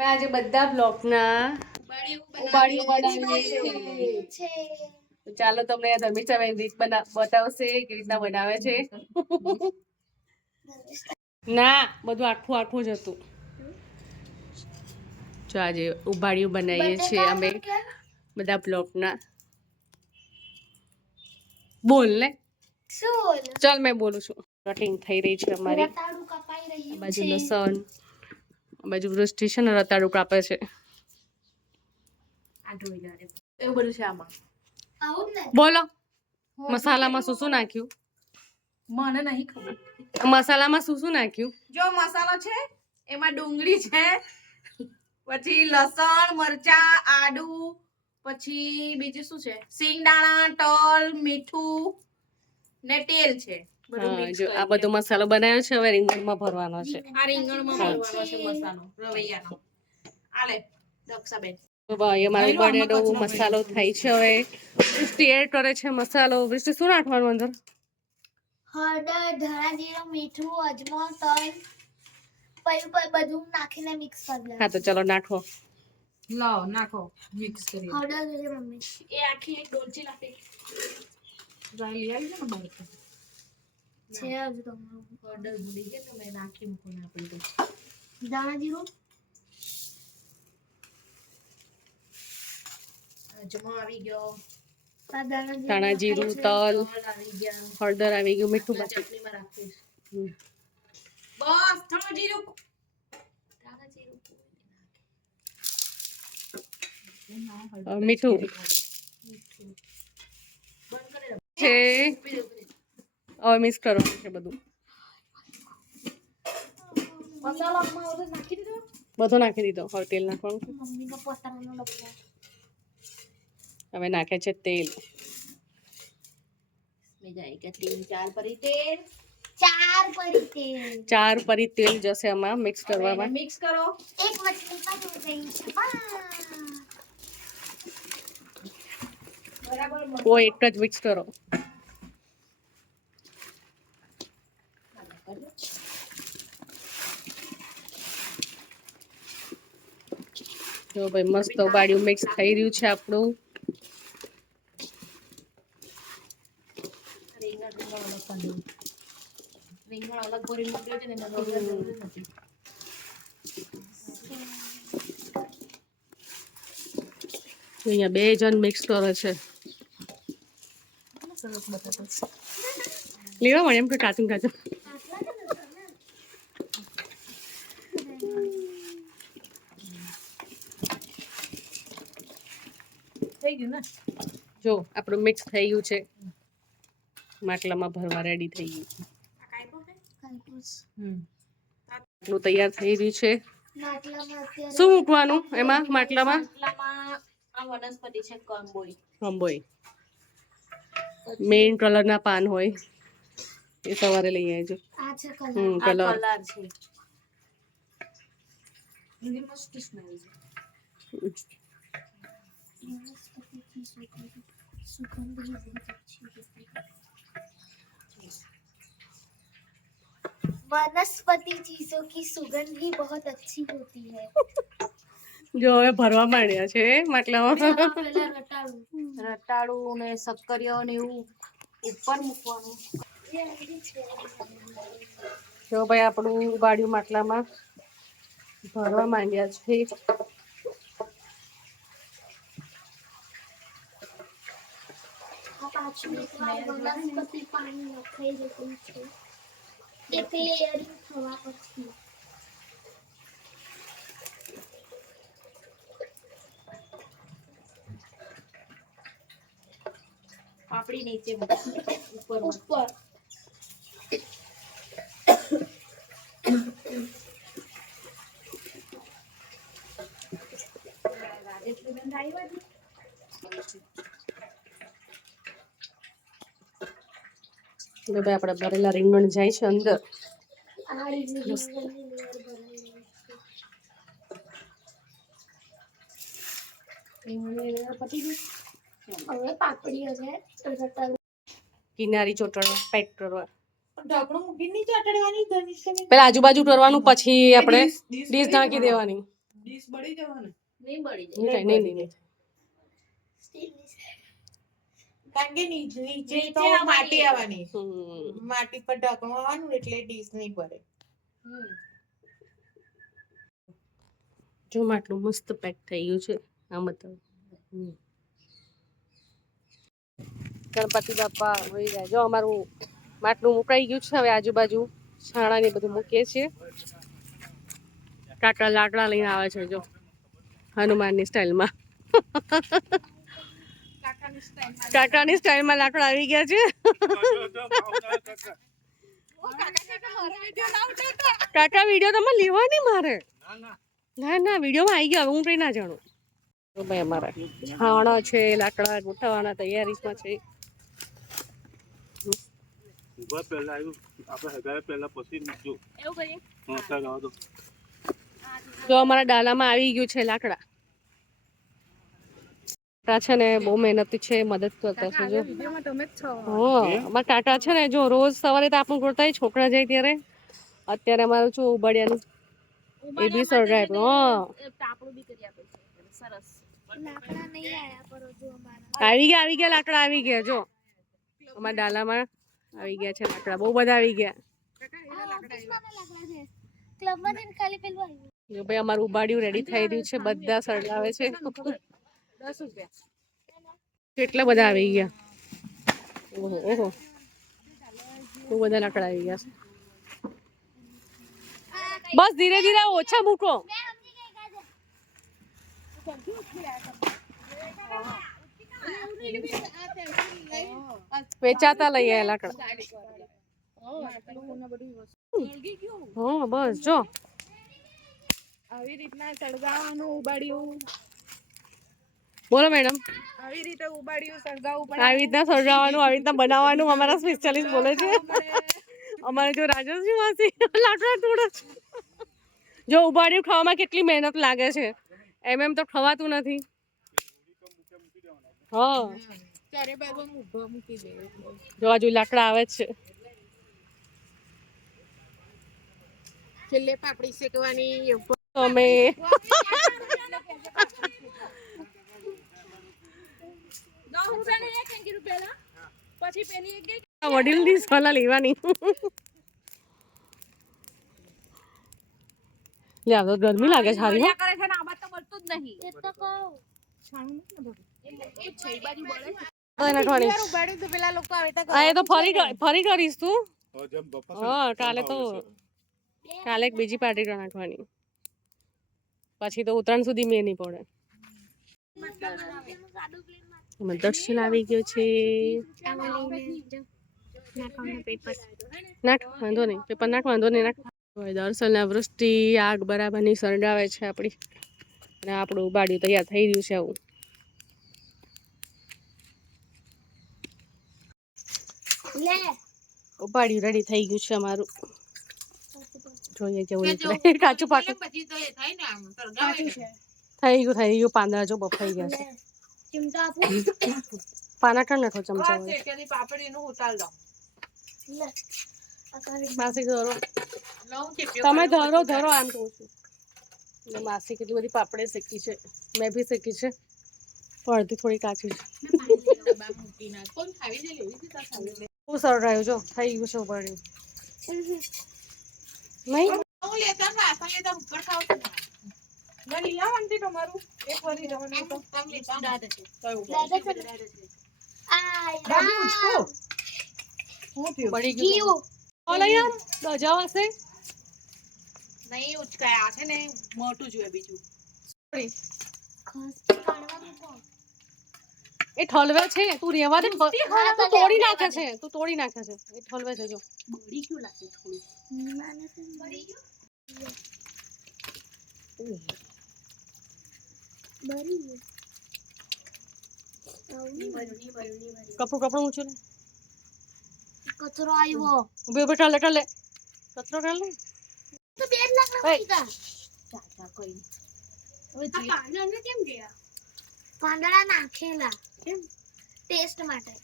અમે આજે બધા બ્લોકના ઉપાડીઓ બનાવીએ છીએ ચાલો તમને આ ધર્મિષ્ઠાબેન રીત બના બતાવશે કેવી રીતના બનાવે છે. ના બધું આખું આખું જ હતું. જો આજે ઉભાડિયું બનાવીએ છીએ અમે બધા બ્લોકના બોલ ને. ચાલ મેં બોલું છું. કટિંગ થઈ રહી છે અમારી. બાજુ લસણ બાજુ વૃષ્ટિ છે ને રતાળું કાપે છે. એવું બધું છે આમાં. બોલો. મસાલામાં શું શું નાખ્યું? મને નહીં ખબર. મસાલામાં શું શું નાખ્યું? જો મસાલો છે એમાં ડુંગળી છે પછી લસણ મરચા આદુ પછી બીજું શું છે? સિંગદાણા તલ મીઠું ને તેલ છે. જો આ બધો મસાલો બનાવ્યો છે હવે રીંગણમાં ભરવાનો છે. આ રીંગણમાં ભરવાનો છે મસાલો રવૈયાનો. આલે દક્ષાબેન. ભાઈ અમારો કચરો મસાલો થાય છે હવે. વૃષ્ટિ એડ કરે છે મસાલો. વૃષ્ટિ શું નાખવાનું અંદર? હળદર ધાણા જીરું મીઠું અજમો તલ પછી બધું નાખીને મિક્સ કરી હા તો ચલો નાખો. લાવ નાખો મિક્સ કરી. હળદર જોઈએ મમ્મી. એ આખી એક ડોલચી નાખી. ડ્રાય લઈ આવી ને બહારથી. છે હજુ તમારું ઓર્ડર ભૂલી ગયા તો મેં નાખી મૂકું ના પડ્યું ધાણા જીરું અજમો આવી ગયો આ ધાણા જીરું ધાણા જીરું તલ તલ આવી ગયા હળદર આવી ગયું મીઠું આ બાકી ચટણીમાં રાખીશ હમ. બસ ધાણા જીરું ધાણા જીરું અ, મીઠું મીઠું. બંધ કરી દો. છે ઊભી રહો, ઊભી રહો. હવે મિક્સ કરવાનું છે બધું મસાલો આમાં ઓલો નાખી દીધો બધો નાખી દીધો હવે તેલ નાખવાનું છે મમ્મીનો પોતાનો ડબ્બો હવે નાખે છે તેલ મેં જાય કે તીન ચાર પરી તેલ ચાર પડી તેલ ચાર પરી તેલ જશે આમાં મિક્સ કરવામાં મિક્સ કરો એક મછલી પણ થઈ ગઈ છે વાહ! બરાબર ઓ એક જ મિક્સ કરો જો ભાઈ મસ્ત ઉબાડ્યું મિક્સ થઈ રહ્યું છે આપણું. રીંગણ રીંગણ અલગ કરી દઉં રીંગણ અલગ ભરી મૂક્યો છે ને એમાં વગર જરૂર નથી અહીંયા બે જણ મિક્સ કરે છે. સરસ બટાટો લેવા મળે એમ કે કાચું કાચું આટલા જ નતા ને? થઈ ગયું ને? જો આપણું મિક્સ થઈ ગયું છે. માટલામાં ભરવા રેડી થઈ ગયું આટલું તૈયાર થઈ રહ્યું છે. શું મૂકવાનું એમાં માટલામાં? માટલામાં વનસ્પતિ છે કંબોઈ અંબોય મેઇન કલરના પાન હોય. એ સવારે લઈ આવજો. આ છે કલર. હમ કલર. કલર છે. એની મસ્ત સ્મેલ છે वनस्पति की सुगंध सुगंध ही बहुत अच्छी होती है वनस्पति चीजों की सुगंध ही बहुत अच्छी होती है જો હવે ભરવા માંડ્યા છે માટલામાં પેલા રટાળું રટાળું ને શક્કરિયો ને એવું ઉપર મૂકવાનું જો ભાઈ આપણું ઉગાડ્યું માટલામાં ભરવા માંડ્યા છે આ પાછું એકવાર વનસ્પતિ પાણી નખાઈ જતું છે એક લેયરિંગ થવા પછી પાપડી નીચે. ઉપર. ઉપર રાજેશ્વરીબેન આવી બાજુ? જો ભાઈ આપણે ભરેલા રીંગણ જાય છે અંદર. કિનારી ચોટણ કરવા ધનિષ્ઠાબેન? પેલા આજુબાજુ ટરવાનું પછી આપણે ડીશ- ઢાંકી દેવાની. ડીશ બળી જવાની. નહીં બળી નહીં નહીં નહીં નહીં. સ્ટીલની છે. કારણ કે નીચે તો માટી આવવાની. માટી પર ઢાંકણું આવવાનું એટલે ડીશ નહીં પડે. જો માટલું મસ્ત પેક થઈ ગયું છે આ મતલબ ગણપતિ બાપા વહી જાય જો અમારું માટલું મુકાઈ ગયું છે હવે આજુબાજુ છાણા ને બધું મૂકીએ છીએ. કાકા લાકડા લઈને આવે છે જો. હનુમાનની સ્ટાઇલમાં કાકાની સ્ટાઈલમાં લાકડા આવી ગયા છે. કાકા વીડિયો તમે લેવા નહીં મારે? ના ના વિડીયોમાં આવી ગયા હવે હું કઈ ના જાણું. ભાઈ અમારા છાણા છે લાકડા ગોઠવવાના તૈયારીમાં છે. ઊભા પહેલા આવ્યું આપણે હગારે પહેલા પછી મૂકજો એવું કરીએ? હા ત્યાં જવા દો. જો અમારા ડાલામાં આવી ગયું છે લાકડા. કાકા છે ને બહુ મહેનતી છે મદદ કરતા છે જો. વિડીયોમાં તમે જ અમારા કાકા છે ને જો રોજ સવારે તો આપણું કરતા છોકરા જાય ત્યારે. અત્યારે અમારું શું ઉબાડિયાનું એ બી સળગાય હા. તાપડું બી કરી આપે છે સરસ. લાકડા નહીં આયા પર હજુ અમારા. આવી ગયા આવી ગયા લાકડા આવી ગયા જો. અમારા ડાલામાં આવી ગયા છે લાકડા બહુ બધા આવી ગયા. જો ભાઈ અમારું ઉબાડિયું રેડી થઈ રહ્યું છે બધા સળગાવે છે. દસ રૂપિયા. કેટલા બધા આવી ગયા? ઓહો ઓહો બહુ બધા લાકડા આવી ગયા બસ ધીરે ધીરે ઓછા મૂકો. વેચાતા લઈ આવ્યા લાકડા. હા બસ જો. આવી રીતના ચડવાનું ઉબાડ્યું. બોલો મેડમ આવી રીતે ઉબાડ્યું સળગાવવું આવી રીતના સળગાવવાનું આવી રીતના બનાવવાનું અમારા સ્પેશિયાલિસ્ટ બોલે છે. અમારે જો રાજશ્રી માસી લાકડા તોડે જો ઉબાડ્યું ખાવામાં કેટલી મહેનત લાગે છે. એમ એમ તો ખવાતું નથી. હા. જોવા બાજુ ઊભો મૂકી દે. જો લાકડા આવે છે. છેલ્લે પાપડી શેકવાની. અમે પછી પેલી એક ગઈ વડીલની સલાહ લેવાની લે આ તો ગરમી લાગે છે હારી હો. કરે છે ને આ બાદ તો મળતું જ નહીં એ તો કહું તો એને અઠવાડિયે. ઉબાડ્યું તો પેલા લોકો આવે તો હા એ તો ફરી કર- ફરી કરીશ તું હવે જેમ બપોર હા કાલે તો કાલે એક બીજી પાર્ટી નાખવાની પછી તો ઉત્તરાયણ સુધી મેં નહીં પડે સાદું પ્લેન એમાં દર્શન આવી ગયો છે. નાખ વાંધો નહીં પેપર નાખ વાંધો નહીં નાખ. દર્શનના વૃષ્ટિ આગ બરાબરની સળગાવે છે આપણી. અને આપણું ઉબાડ્યું તૈયાર થઈ રહ્યું છે આવું. ઉપાડ્યું રેડી થઈ ગયું છે અમારું. જોઈએ કેવું નીકળે. કાચું પાકું. થઈ ગયું થઈ ગયું પાંદડા જો બફાઈ ગયા છે. ચિમટા આપું પાના કર નાખો ચમચા શેકેલી પાપડીનું ઉતાર દો. લે આ માસી ધરો. તમે ધરો ધરો આમ કહું છું. માસી કેટલી બધી પાપડે શેકી છે. મેં બી શેકી છે. પણ અડધી થોડી કાચી છે. બહુ સરળ રહ્યું જો થઈ ગયું છે ઉબાડ્યું નહીં? હું લેતા લેતા ઉપર ખાવ છો ને. ના લઈ આવવાનું તમારું એક વરી જવાનું તો તમે લેતા આવો. દાદા ચલો આ બાબુ ઉચકો શું પડી ગયું જીવ. યાર દજાવ હશે? નહીં ઉચકાય આ છે ને. મોટું જોઈએ બીજું. એ ઠલવે છે. તું રેવા દે ઠ- તું તોડી નાખે છે. તું તોડી નાખે છે. એ ઠલવે છે જો. બળી ગયું લાગે થોડું. માને મરી ગયું બરી ગયું આવું કપડું કપડું ઊંચું લે કચરો આવ્યો ઉભે ઉભે ઠલે ઠલે કચરો ઠલે તો બે જ લાખ ના પૈસા ચાચા કોઈ આ પાંદડા કેમ ગયા પાંદડા નાખેલા કેમ ટેસ્ટ માટે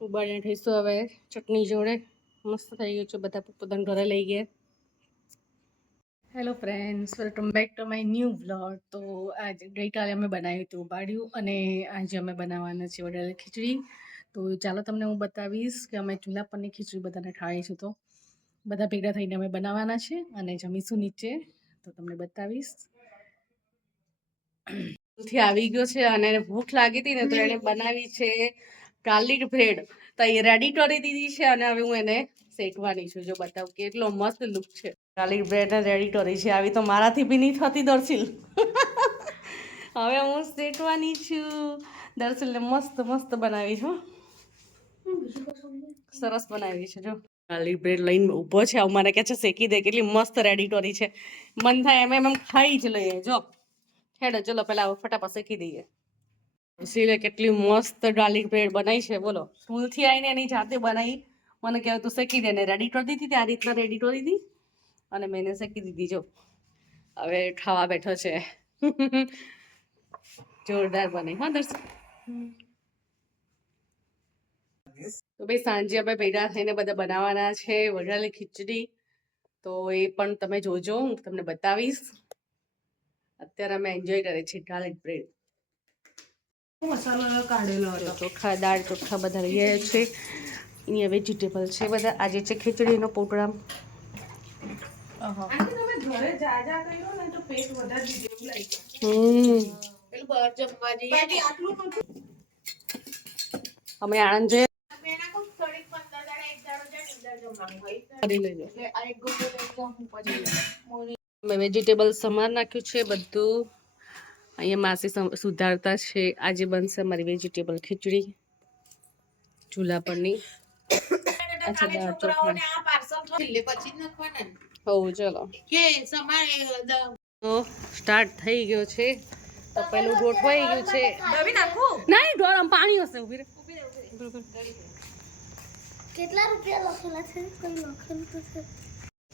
ઉબાડીને થઈશું હવે ચટણી જોડે મસ્ત થઈ ગયું છે બધા પોતાના ઘરે લઈ ગયા hello friends welcome back to my new vlog તો આજે ગઈકાલે અમે બનાવ્યું હતું બાળ્યું અને આજે અમે બનાવવાના છીએ વડાલી ખીચડી. તો ચાલો તમને હું બતાવીશ કે અમે ચૂલા પરની ખીચડી બધાને ખાઈશું તો બધા ભેગા થઈને અમે બનાવવાના છે અને જમીશું નીચે. તો તમને બતાવીશ. થી આવી ગયો છે અને ભૂખ લાગી હતી ને તો એણે બનાવી છે ગાર્લિક બ્રેડ. તો એ રેડી કરી દીધી છે અને હવે હું એને શેકવાની છું, જો બતાવું કેટલો મસ્ત લુક છે. ગાર્લિક બ્રેડ રેડી કરી છે, આવી તો મારાથી બી નહીં થતી દર્શિલ. હવે હું શેકવાની છું. દર્શિલને મસ્ત મસ્ત બનાવી છું સરસ બનાવી છે, જો. ગાર્લિક બ્રેડ લઈને ઊભો છે, આવું મને કહે છે, શેકી દે, કેટલી મસ્ત રેડી કરી છે. મન થાય એમ એમ એમ ખાઈ જ લઈએ, જો. હેડો, ચલો, પહેલા ફટાફટ શેકી દઈએ. સીલે કેટલી મસ્ત ગાર્લિક બ્રેડ બનાવી છે, બોલો. સ્કૂલથી આવીને એની જાતે બનાવી મને કહેવાય તું શેકી દે. ને રેડી કરી દીધી આ રીતના રેડી કરી દીધી. અને મેં એને શેકી દીધી જો. હવે ખાવા બેઠો છે. જોરદાર બને. હા દર્શક. તો ભાઈ સાંજે અમે ભેગા થઈને બધા બનાવવાના છે વઘારેલી ખીચડી. તો એ પણ તમે જોજો હું તમને બતાવીશ. અત્યારે અમે એન્જોય કરીએ છીએ ગાર્લિક બ્રેડ મસાલો કાઢેલો હતો. ચોખા દાળ ચોખા બધા લઈ આવ્યા છે. અહીંયા વેજીટેબલ છે. બધા આજે છે ખીચડીનો પ્રોગ્રામ. આંટી તમે ઘરે જા જા કર્યો ને તો પેટ વધારે દીધું એવું લાગ્યું. હમ. પેલું બહાર જમવા જઈએ. બાકી આટલું નતું અમે આણંદ જઈએ. મેના કોઈ થોડીક પંદર દાડા એક દાડો જાય ને અંદર જમવાનું હોય. કરી લેજો. એટલે આ એક ગોળો લઈ જાઉં હું પછી અમે વેજીટેબલ સમાર નાખ્યું છે બધું. અહીંયા માસી સમ- સુધારતા છે. આજે બનશે અમારી વેજીટેબલ ખીચડી. ચૂલા પરની. અચ્છા, છોકરાઓને આ પાર્સલ છોડી પછી જ નાખવાના ને. હો ચલો. કે સમારે સ્ટાર્ટ થઈ ગયો છે. તો પેલું ગોઠવાઈ ગયું છે. દવી નાખું. નહીં ઢોળ પાણી હશે ઊભી રહે. કેટલા રૂપિયા લખેલા છે? કોઈ લખેલું તો છે.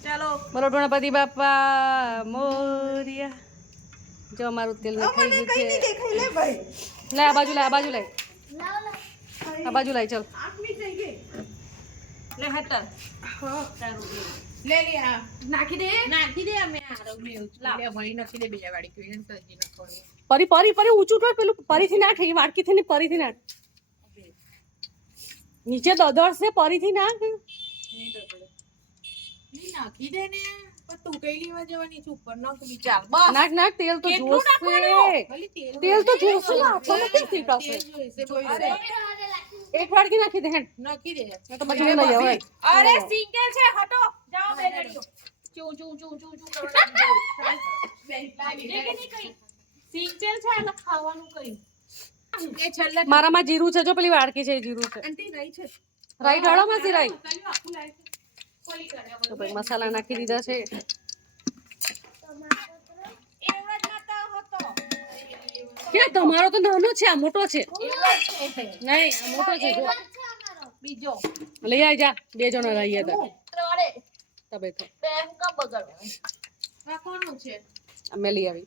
ચાલો. બોલો ગણપતિ બાપા મોરિયા. જો અમારું તેલ નખાઈ ગયું છે. લે આ બાજુ લે આ બાજુ લે. લાવ લાવ આ બાજુ લાય ચલ. આઠમી થઈ ગઈ લે લે લે આ. નાખી દે. નાખી દે અમે આરોગ્ય લે ભાઈ નાખી દે બીજા વાળી કોઈ સબ્જી નાખવાની પરી પરી પરી ઊંચું તો પેલું પરીથી નાખ એ વાડકીથી ને પરીથી નાખ. નીચે દદડશે પરીથી નાખ. નાખી દે ને. તું કઈ લેવા જવાની છું? ઉપર નાખ વિચાર બસ. નાખ નાખ તેલ તો જોશે. તેલ તેલ તો જોશે આપણને કેમ સીટ આવશે જોઈશે જોઈશે. એક વાડકી નાખી દે હેડ નાખી દે તો હું લઈ આવું અરે સિંગલ છે હટો જાઓ બે જણીઓ ચૂ ચૂ ચૂ ચૂ ચૂ કરવાનું લાગી દે કે નહીં કઈ સિંગલ છે અને ખાવાનું કઈ મારામાં જીરું છે જો પેલી વાડકી છે જીરું છે આંટી રહી છે રાઈ ઢાળો માસી રાઈ કયું આખું લાગે ખોલી કરે તો ભાઈ મસાલા નાખી દીધા છે એવડો જ નતો હતો ક્યાં તમારો તો નાનો છે આ મોટો છે. નહીં આ મોટો છે જો. બીજો. લઈ આવી જા બે જણા લઈ તા. ત્રણે. તબે તો બે કમ બગડવાનું આ કોનું છે? અમે લઈ આવી.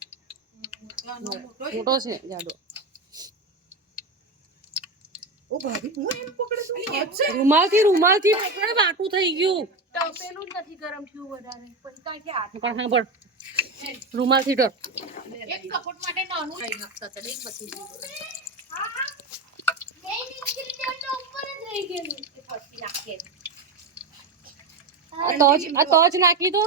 મોટો છે. જાડો. ઓ ભાભી હું એમ પકડે તું? રૂમાલથી રૂમાલથી પકડે વાટું થઈ ગયું. તપેલું જ નથી ગરમ થયું વધારે. પછી કાંઈ કે હાથ પણ સાંભળ. રૂમાલથી ડર એક કપોટ માટે નાનું લઈ નાખતા હતા એક પછી નાખી દો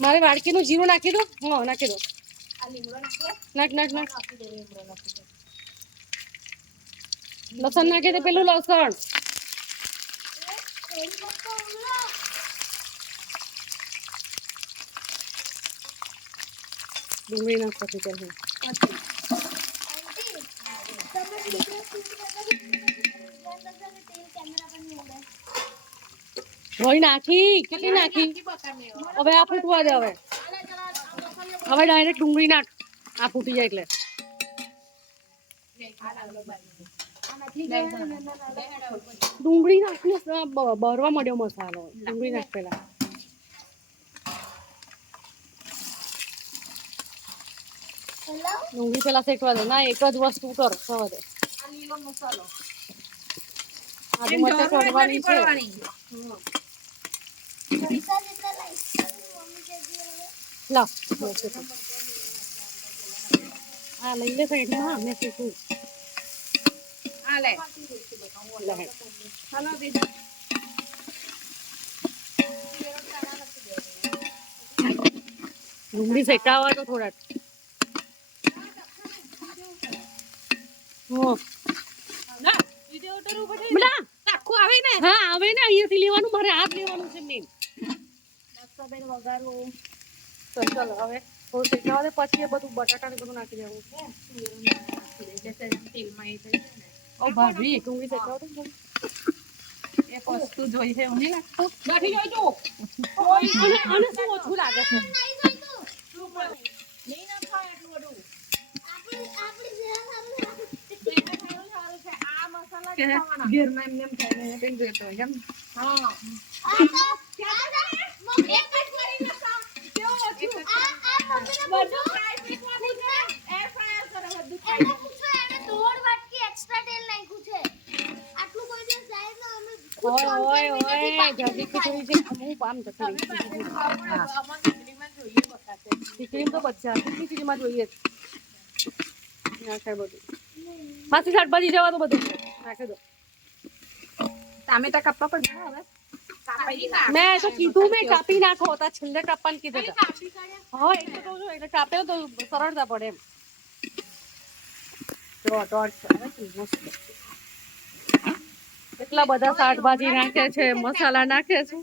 મારે વાડકીનું જીરું નાખી દો હા નાખી દો આ લીમડો નાખીએ નાખ નાખ નાખ. નાખી દે નાખી દે. લસણ નાખી દે પેલું લસણ. ડુંગળી નાખ પછી હોય નાખી? કેટલી નાખી? હવે આ ફૂટવા દે હવે. હવે ડાયરેક્ટ ડુંગળી નાખ. આ ફૂટી જાય એટલે. ડુંગળી નાખીને બરવા મળ્યો મસાલો. ડુંગળી નાખ પેલા. ડુંગળી પેલા શેકવા દે. ના એક જ વસ્તુ કર સવારે આ લીલો મસાલો. આદુ મરચાં ચડવાની છે. લાવ હા લઈ. લે સાઈડમાં હા મેં શીખું આ લે લે હેડ. હાલો દીદી ડુંગળી શેકાવા તો થોડા આખું આવે ને હા આવે ને અહીંયાથી લેવાનું મારે હાથ લેવાનું છે મેન તો ચાલો હવે થોડું શેકાવા દે પછી એ બધું બટાટા ને બધું નાખી દેવું ઓ ભાભી ડુંગળી શેકાવા દે ને. એક વસ્તુ જોઈ છે નહીં લાગતું અને શું ઓછું લાગે છે? ના ઘેરમાં એમને એમ થાય કઈ જોઈતો હોય એમ હા આ તો આ મમ્મી એક જ કરી નખા કેવો હતું આ આ મમ્મીને બધું એર ફ્રાયર કરે બધું એને પૂછો એને દોઢ વાટકી એક્સ્ટ્રા તેલ નાખ્યું છે આટલું કોઈ દિવસ જાય ને અમે ખુદ તો જોઈએ બધું માસી શાકભાજી જવા તો બધું નાખી દો ટામેટા કાપવા પડશે મેં તો કીધું મેં કાપી નાખો હતા છેલ્લે કાપવાનું કીધું હા એટલે કહું છું એટલે કાપ્યો તો સરળતા પડે એમ જો દોઢ છે. એટલા બધા શાકભાજી નાખે છે મસાલા નાખે છે.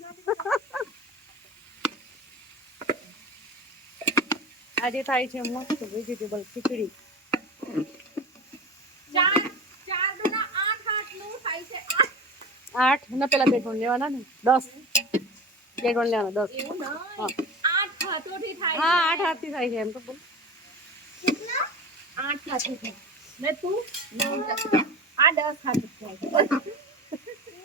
આજે થાય છે મસ્ત વેજીટેબલ ખીચડી. આઠ ને પેલા બે ટોન લેવાના ને? દસ. બે ટોન લેવાના દસ. હા. આઠ હાથથી થાય છે એમ તો બોલ. આઠ આઠ હાથોથી થાય. તું? આ દસ હાથ થાય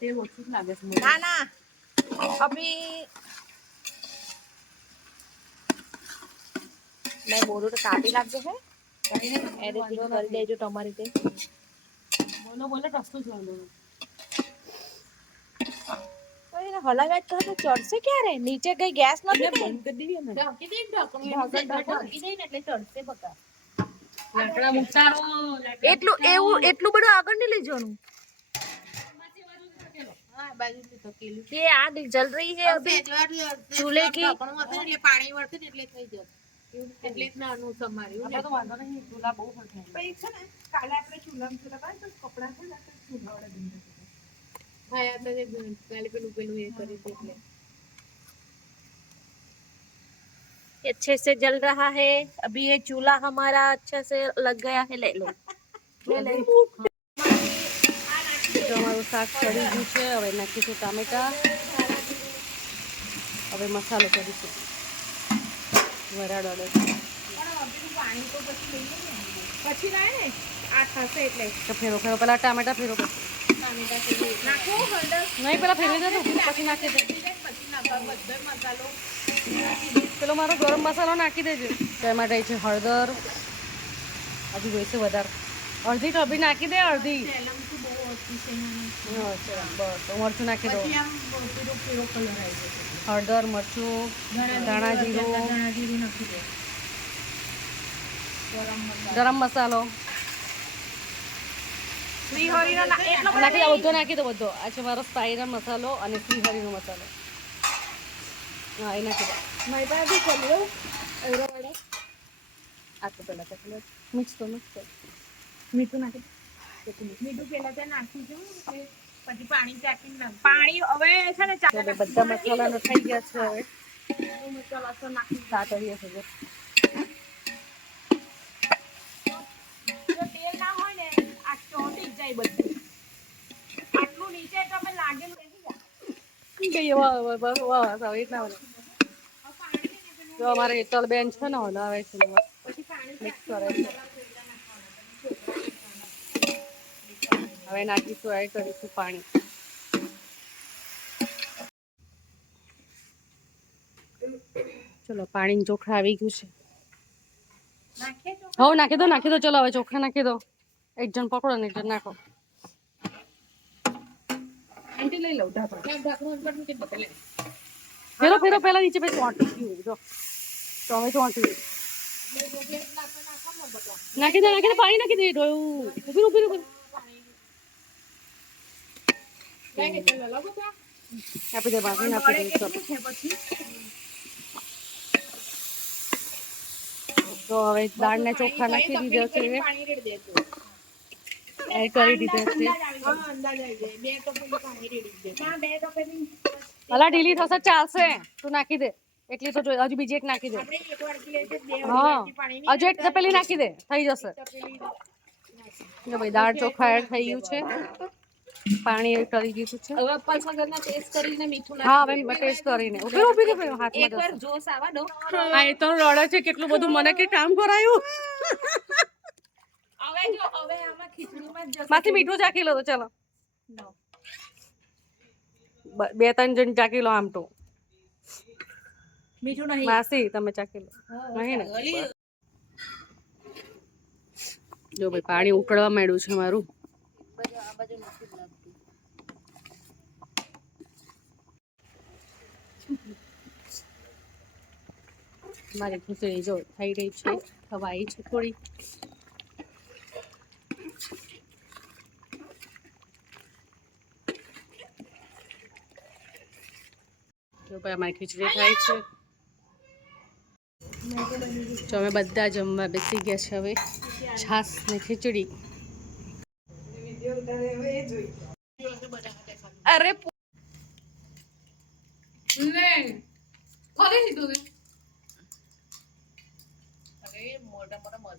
તે ઓછું જ લાગે છે ના ના. અભી મેં બોલું તો કાપી લાગજો હે. એડિટિંગ કરી દેજો તમારી તે. બોલો બોલો ટસતું જ વાંધો નહીં હલાવ્યા તો તો ચડશે ક્યારે? નીચે કઈ ગેસ નથી બંધ કરી દેવી અમે ઢાંકી દઈ ઢાંકી દઈ એટલે ચડશે બકા. એટલું એવું એટલું બધું આગળ નહીં લઈ જવાનું. ये आग जल रही है अभी चूल्हे की આપણે તો વાંધો નહીં ચૂલા બહુ પડશે ये अच्छे से जल रहा है अभी ये चूल्हा हमारा अच्छे से लग गया है ले लो ले ले તો અમારું શાક ચડી ગયું છે હવે નાખીશું ટામેટા. હવે મસાલો કરીશું. વરાળ અડદ. પછી ને. આ થશે એટલે. તો ફેરો ફેરો પેલા ટામેટા ફેરો નહીં પેલા ફેરવી દેજો પછી નાખી દે. પછી નાખવા મસાલો. પેલો મારો ગરમ મસાલો નાખી દેજો. તેમાં રહી છે હળદર. હજુ જોઈશે વધારે. અડધી કભી નાખી દે અડધી. હળદર મરચું ધાણા જીરું ગરમ મસાલો. નાખી બધો નાખી દો બધો. આ છે મારો મસાલો અને શ્રીહરીનો મસાલો. હા એ નાખી દો મારી પાસે બી કર્યો એવડો આ તો પેલા મિક્સ કરો મિક્સ કરો મીઠું નાખી મીઠું પેલા તે નાખી દઉં પછી પાણી પાણી હવે છે ને તો હવે બધા મસાલા નખાઈ ગયા છે હવે. મસાલા તો નાખી સાત છે જો. જો તેલ ના હોય ને આ ચોંટી જાય બધું. આટલું નીચે તમે લાગેલું ગઈ વાહ વાહ વાહ વાહ આવી રીતના બને. અમારે છે ને હલાવે છે મિક્સ કરે છે. હવે નાખીશું એડ કરીશું પાણી ચલો પાણી ચોખા આવી ગયું છે હવ નાખી દો નાખી દો ચલો હવે ચોખા નાખી દો એક જણ પકડો ને એક જણ નાખો લઈ લઉં ફેરો ફેરો પેલા નીચે પછી ચોંટી ગયું જો તો હવે ચોંટી ગયું. નાખી દે નાખી દે પાણી નાખી દે ઊભી ઊભી ઊભી આપી દે પાણી આપી દે ચલો તો હવે દાળ ને ચોખા નાખી દીધો છે એડ કરી દીધો છે અલા ઢીલી થશે ચાલશે તું નાખી દે એટલી તો જોઈ હજુ બીજી એક નાખી દે હા હજુ એક પેલી નાખી દે થઈ જશે જો ભાઈ દાળ ચોખા એડ થઈ ગયું છે પાણી એડ કરી દીધું છે. હવે પાછા ઘરના ટેસ્ટ કરીને મીઠું હા હવે ટેસ્ટ કરીને. ઊભી ઊભી ભાઈ, હાથમાં એકવાર જશે. જોશ આવા દો. હા એ તો રડે છે કેટલું બધું મને કે કામ કરાયું. હવે જો હવે આમાં ખીચડીમાં જ જશે. માથી મીઠું ચાખી લો તો ચલો. બે ત્રણ જણ ચાખી લો આમ તો. મીઠું નહીં. માસી તમે ચાખી લો. નહીં ને? જો ભાઈ પાણી ઉકળવા માંડ્યું છે મારું. મારી ખીચડી જો થઈ રહી છે ખવાઈ છે થોડી. અમારી ખીચડી થાય છે. અમે બધા જમવા બેસી ગયા છે હવે છાસ ને ખીચડી. અરે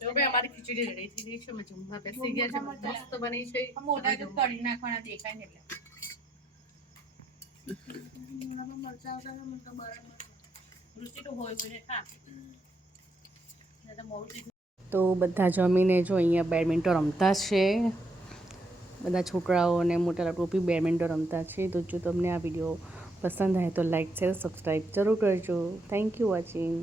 તે. ભાઈ અમારી ખીચડી રેડી થઈ ગઈ છે. અમે જમવા બેસી ગયા છે. મસ્ત બની છે. મોટા તો કઢી નાખવાના દેખાય ને એટલે. રુચિ તો હોય હોય ને ખા. મોડું તો બધા જમીને જો અહીંયા બેડમિન્ટન રમતા છે. બધા છોકરાઓ અને મોટા ટોપી બેડમિન્ટન રમતા છે. તો જો તમને આ વીડિયો પસંદ આવે તો લાઈક શેર સબસ્ક્રાઈબ જરૂર કરજો. Thank you watching